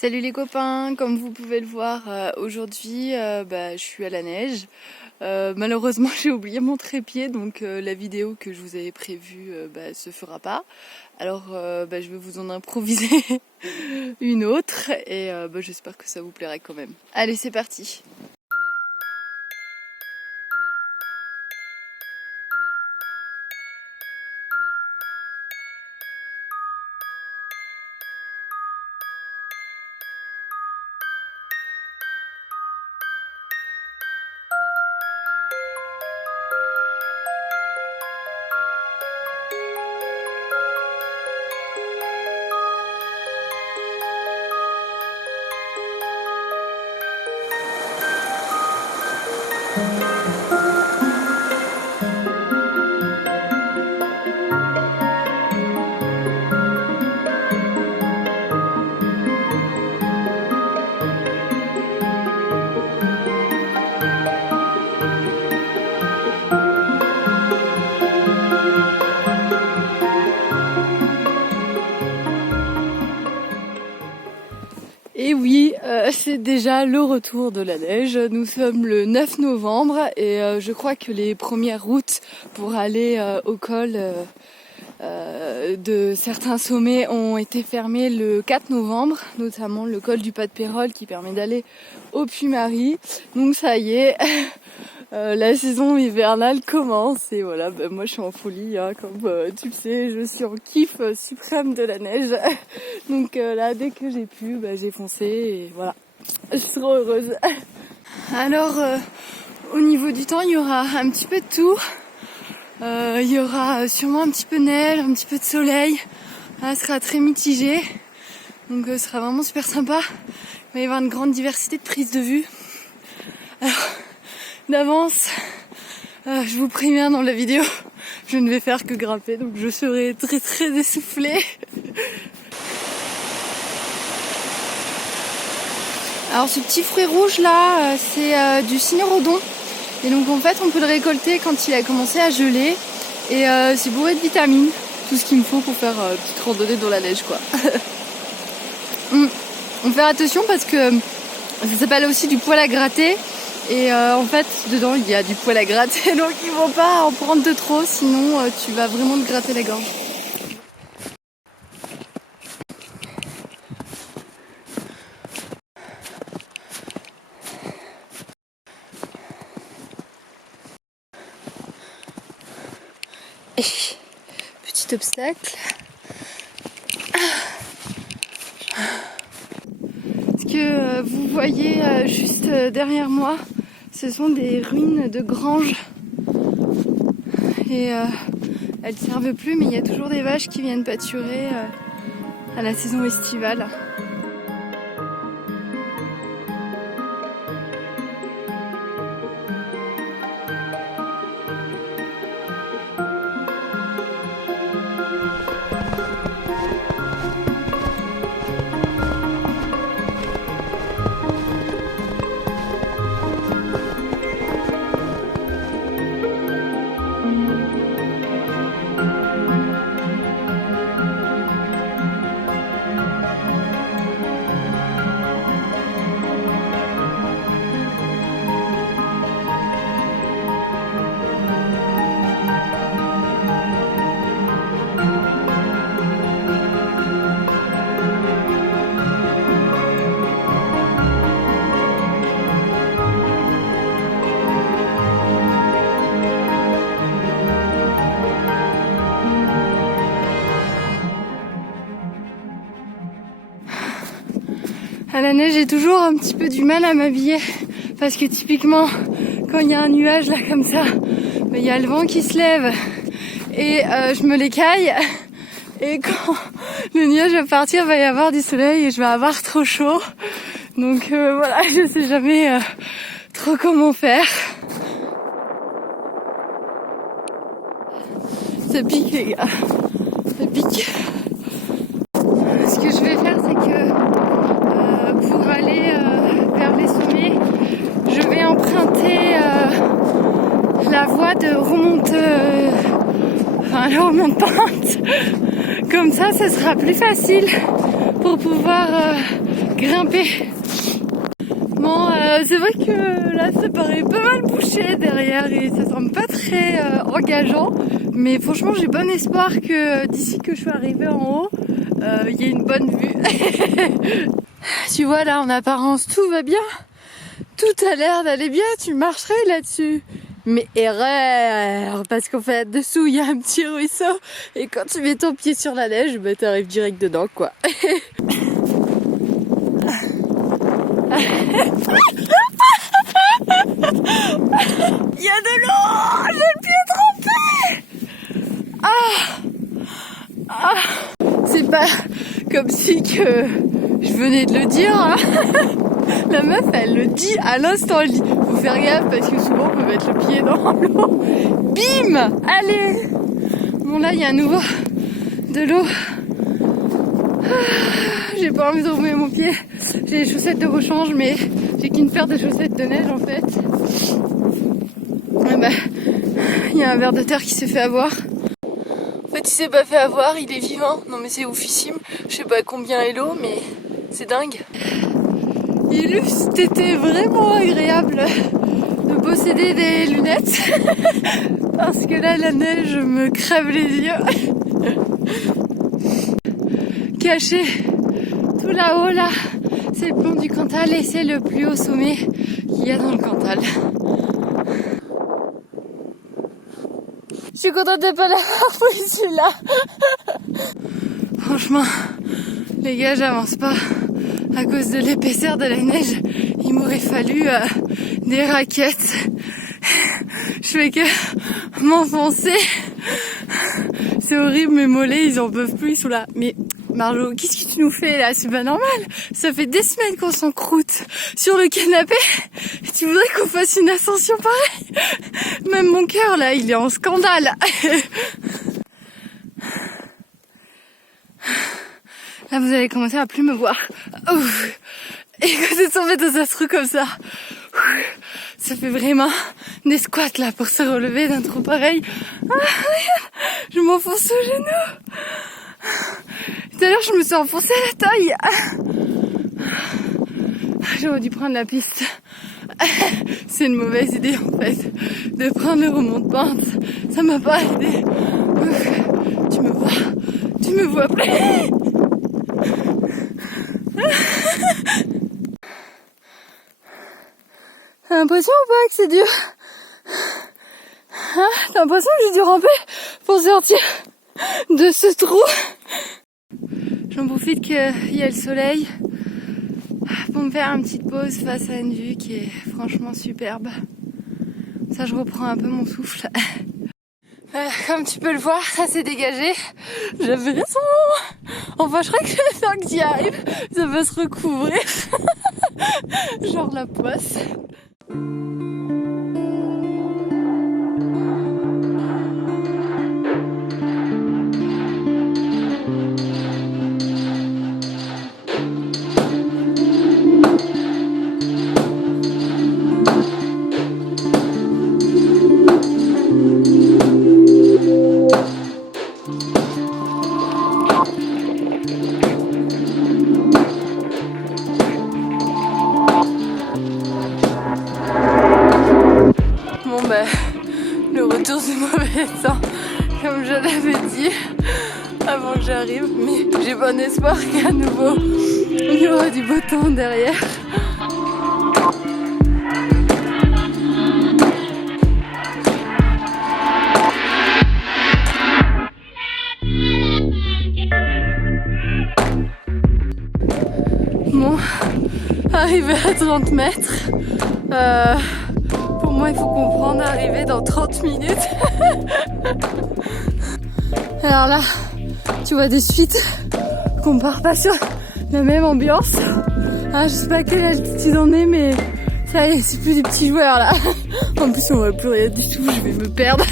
Salut les copains, comme vous pouvez le voir aujourd'hui je suis à la neige. Malheureusement j'ai oublié mon trépied donc la vidéo que je vous avais prévue se fera pas. Alors je vais vous en improviser une autre et j'espère que ça vous plaira quand même. Allez, c'est parti. Et oui, c'est déjà le retour de la neige. Nous sommes le 9 novembre et je crois que les premières routes pour aller au col de certains sommets ont été fermées le 4 novembre, notamment le col du Pas de Pérol qui permet d'aller au Puy-Marie. Donc ça y est, la saison hivernale commence et voilà, moi je suis en folie, hein, comme tu le sais, je suis en kiff suprême de la neige. Donc là, dès que j'ai pu, j'ai foncé et voilà, je suis trop heureuse. Alors, au niveau du temps, il y aura un petit peu de tout. Il y aura sûrement un petit peu de neige, un petit peu de soleil. Là, ce sera très mitigé, donc ce sera vraiment super sympa. Il va y avoir une grande diversité de prises de vue. Alors, d'avance, je vous préviens dans la vidéo, je ne vais faire que grimper, donc je serai très très essoufflée. Alors ce petit fruit rouge là, c'est du cynorhodon. Et donc en fait on peut le récolter quand il a commencé à geler. Et c'est bourré de vitamines, tout ce qu'il me faut pour faire une petite randonnée dans la neige quoi. On fait attention parce que ça s'appelle aussi du poil à gratter. Et en fait dedans il y a du poil à gratter, donc il faut pas en prendre de trop, sinon tu vas vraiment te gratter la gorge. Petit obstacle. Ce que vous voyez juste derrière moi, ce sont des ruines de granges. Et elles ne servent plus, mais il y a toujours des vaches qui viennent pâturer à la saison estivale. À la neige, j'ai toujours un petit peu du mal à m'habiller parce que typiquement, quand il y a un nuage là comme ça, il y a le vent qui se lève et je me l'écaille. Et quand le nuage va partir, il va y avoir du soleil et je vais avoir trop chaud. Donc voilà, je sais jamais trop comment faire. Ça pique les gars, ça pique. Ce que je vais faire, c'est que pour aller vers les sommets, je vais emprunter la voie de remonte, la remonte-pente. Comme ça, ce sera plus facile pour pouvoir grimper. Bon, c'est vrai que là ça paraît pas mal bouché derrière et ça semble pas très engageant. Mais franchement j'ai bon espoir que d'ici que je suis arrivée en haut, il y ait une bonne vue. Tu vois là en apparence tout va bien. Tout a l'air d'aller bien, tu marcherais là-dessus. Mais erreur, parce qu'en fait dessous il y a un petit ruisseau et quand tu mets ton pied sur la neige, bah t'arrives direct dedans quoi. Il y a de l'eau, j'ai le pied trempé. C'est pas comme si que je venais de le dire. Hein. La meuf, elle le dit à l'instant. Elle dit, faut faire gaffe parce que souvent on peut mettre le pied dans l'eau. Bim, allez. Bon là, il y a à nouveau de l'eau. J'ai pas envie de remuer mon pied. J'ai les chaussettes de rechange, mais j'ai qu'une paire de chaussettes de neige en fait. Et bah, il y a un ver de terre qui s'est fait avoir. En fait, il s'est pas fait avoir, il est vivant. Non mais c'est oufissime. Je sais pas combien est l'eau, mais c'est dingue. Il eût été vraiment agréable de posséder des lunettes. Parce que là, la neige me crève les yeux. Caché tout là-haut, là, c'est le pont du Cantal et c'est le plus haut sommet qu'il y a dans le Cantal. Je suis contente de pas l'avoir pris celui-là. Franchement, les gars, j'avance pas à cause de l'épaisseur de la neige. Il m'aurait fallu des raquettes. Je fais que m'enfoncer. C'est horrible, mes mollets, ils en peuvent plus, ils sont là. Mais Marjo, qu'est-ce que tu nous fais là? C'est pas normal. Ça fait des semaines qu'on s'encroute sur le canapé. Tu voudrais qu'on fasse une ascension pareille? Même mon cœur là, il est en scandale. Là, vous allez commencer à plus me voir. Et quand c'est tombé dans un trou comme ça, ça fait vraiment des squats là pour se relever d'un trou pareil. Je m'enfonce au genou. Tout à l'heure, je me suis enfoncée à la taille. J'aurais dû prendre la piste. C'est une mauvaise idée en fait de prendre le remonte-pente. Ça m'a pas aidé. Tu me vois plus. T'as l'impression ou pas que c'est dur? Hein? T'as l'impression que j'ai dû ramper pour sortir de ce trou? J'en profite qu'il y a le soleil pour me faire une petite pause face à une vue qui est franchement superbe. Ça, je reprends un peu mon souffle. Comme tu peux le voir, ça s'est dégagé. J'avais raison. Enfin, je crois que je vais faire que j'y arrive. Ça va se recouvrir. Genre la poisse. Le retour du mauvais temps, comme je l'avais dit avant que j'arrive, mais j'ai bon espoir qu'à nouveau il y aura du beau temps derrière. Bon, arrivé à 30 mètres, pour moi il faut comprendre arriver dans 30 minutes. Alors là, tu vois des suites qu'on part pas sur la même ambiance. Ah, je sais pas à quelle altitude on est, mais ça y est, c'est plus des petits joueurs là. En plus on voit plus rien du tout, je vais me perdre.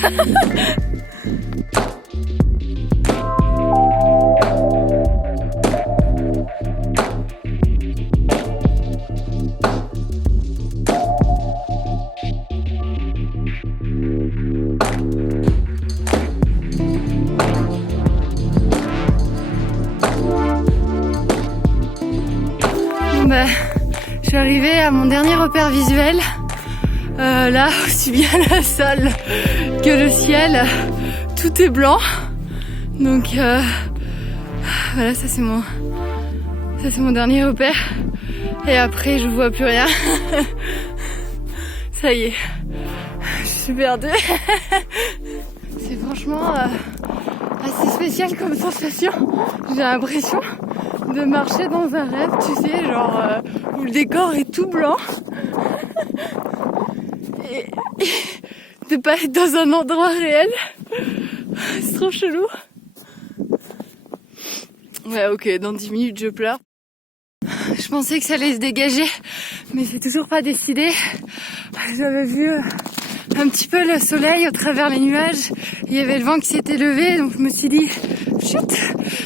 Je suis arrivée à mon dernier repère visuel. Là, aussi bien la salle que le ciel, tout est blanc. Donc voilà, ça c'est mon dernier repère. Et après, je vois plus rien. Ça y est, je suis perdue. C'est franchement assez spécial comme sensation. J'ai l'impression de marcher dans un rêve, tu sais, genre où le décor est tout blanc. Et de pas être dans un endroit réel. C'est trop chelou. Ouais, ok, dans 10 minutes je pleure. Je pensais que ça allait se dégager, mais c'est toujours pas décidé. J'avais vu un petit peu le soleil au travers les nuages. Il y avait le vent qui s'était levé, donc je me suis dit, chut,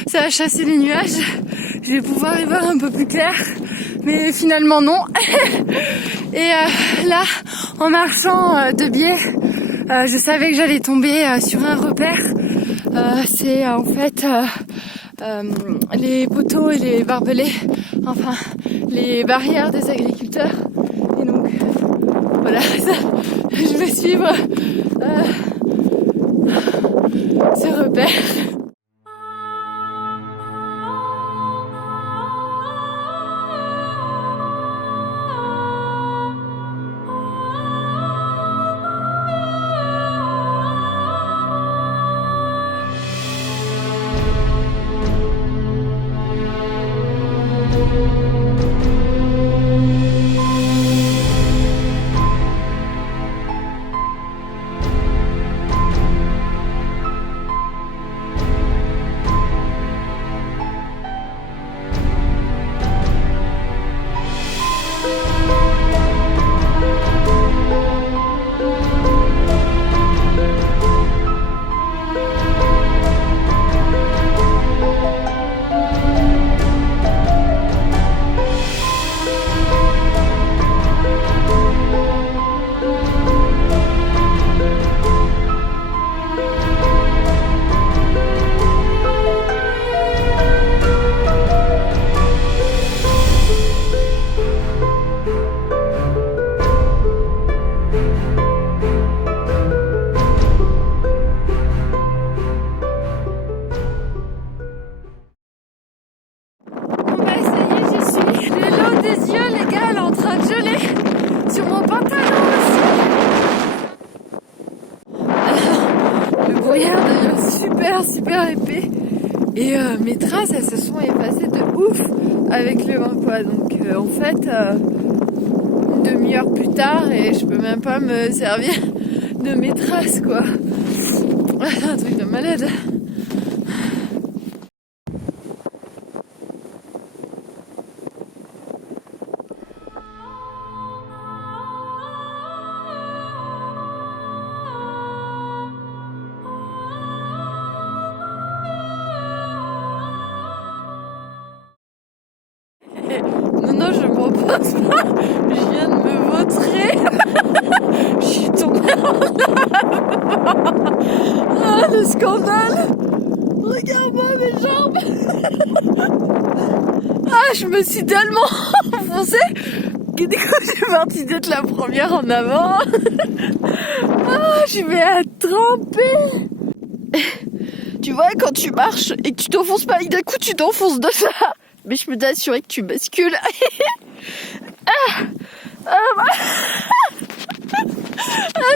ça va chasser les nuages. Je vais pouvoir y voir un peu plus clair. Mais finalement non. Et là, en marchant de biais, je savais que j'allais tomber sur un repère. C'est en fait les poteaux et les barbelés, enfin les barrières des agriculteurs. Et donc voilà, ça, je vais suivre ce repère. Super épais et mes traces elles se sont effacées de ouf avec le vent quoi, donc en fait une demi-heure plus tard et je peux même pas me servir de mes traces quoi. C'est un truc de malade. Non, je m'en pose pas. Je viens de me vautrer. Je suis tombée en lave. Ah, le scandale. Regarde-moi mes jambes. Ah, je me suis tellement enfoncée que du coup, j'ai parti d'être la première en avant. Ah, je vais être trempée. Tu vois, quand tu marches et que tu t'enfonces pas, d'un coup, tu t'enfonces de ça. Mais je peux t'assurer que tu bascules.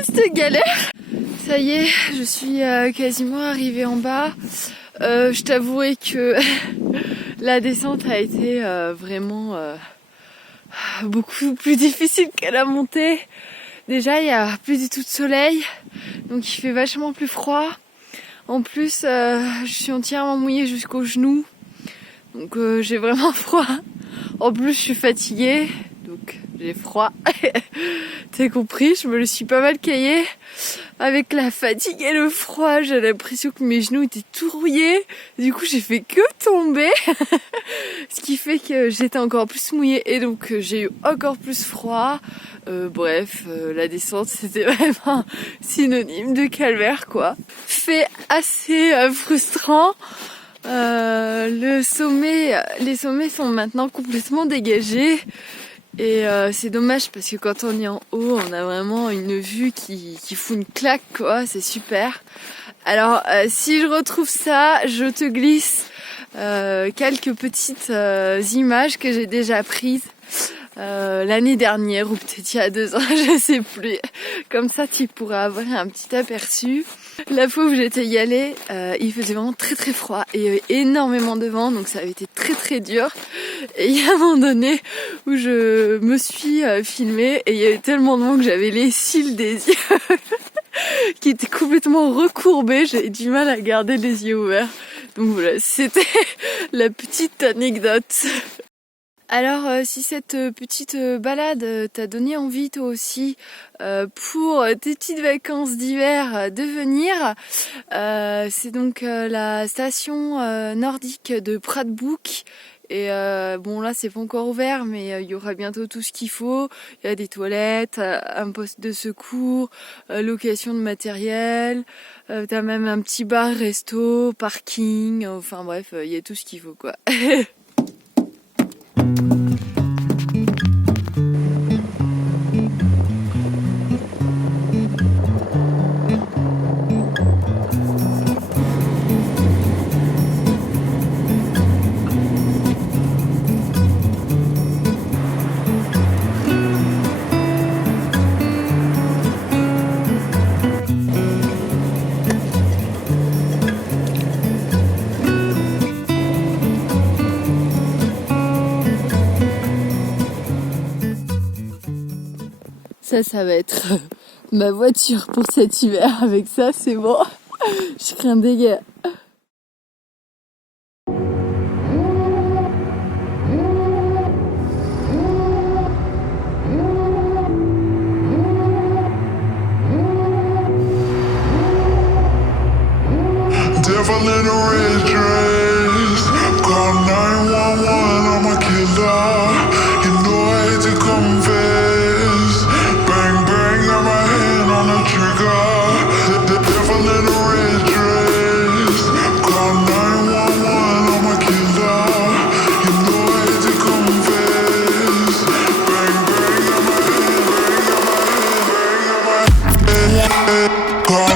C'était galère. Ça y est, je suis quasiment arrivée en bas. Je t'avouerai que la descente a été vraiment beaucoup plus difficile que la montée. Déjà, il y a plus du tout de soleil, donc il fait vachement plus froid. En plus, je suis entièrement mouillée jusqu'aux genoux. Donc j'ai vraiment froid. En plus je suis fatiguée, donc j'ai froid. T'as compris, je me le suis pas mal caillé. Avec la fatigue et le froid, j'ai l'impression que mes genoux étaient tout rouillés. Du coup j'ai fait que tomber. Ce qui fait que j'étais encore plus mouillée et donc j'ai eu encore plus froid. Bref, la descente c'était vraiment synonyme de calvaire quoi. Fait assez frustrant. Les sommets sont maintenant complètement dégagés Et c'est dommage parce que quand on est en haut, on a vraiment une vue qui fout une claque, quoi. C'est super. Alors, si je retrouve ça, je te glisse quelques petites images que j'ai déjà prises l'année dernière ou peut-être il y a 2 ans, je sais plus. Comme ça, tu pourras avoir un petit aperçu. La fois où j'étais y allée, il faisait vraiment très très froid et il y avait énormément de vent, donc ça avait été très très dur. Et il y a un moment donné où je me suis filmée et il y avait tellement de vent que j'avais les cils des yeux qui étaient complètement recourbés, j'avais du mal à garder les yeux ouverts. Donc voilà, c'était la petite anecdote. Alors, si cette petite balade t'a donné envie toi aussi pour tes petites vacances d'hiver de venir, c'est donc la station nordique de Pratbrook. Et bon là c'est pas encore ouvert mais il y aura bientôt tout ce qu'il faut. Il y a des toilettes, un poste de secours, location de matériel, t'as même un petit bar, resto, parking, enfin bref, il y a tout ce qu'il faut quoi. Ça va être ma voiture pour cet hiver. Avec ça, c'est bon. Je crains des guerres. Devil in a red dress, call 911, I'm a killer. You know I hate to confess. Bang bang, got my hand on the trigger. The devil in a red dress, call 911, I'm a killer. You know I hate to confess. Bang bang, got my hand, call.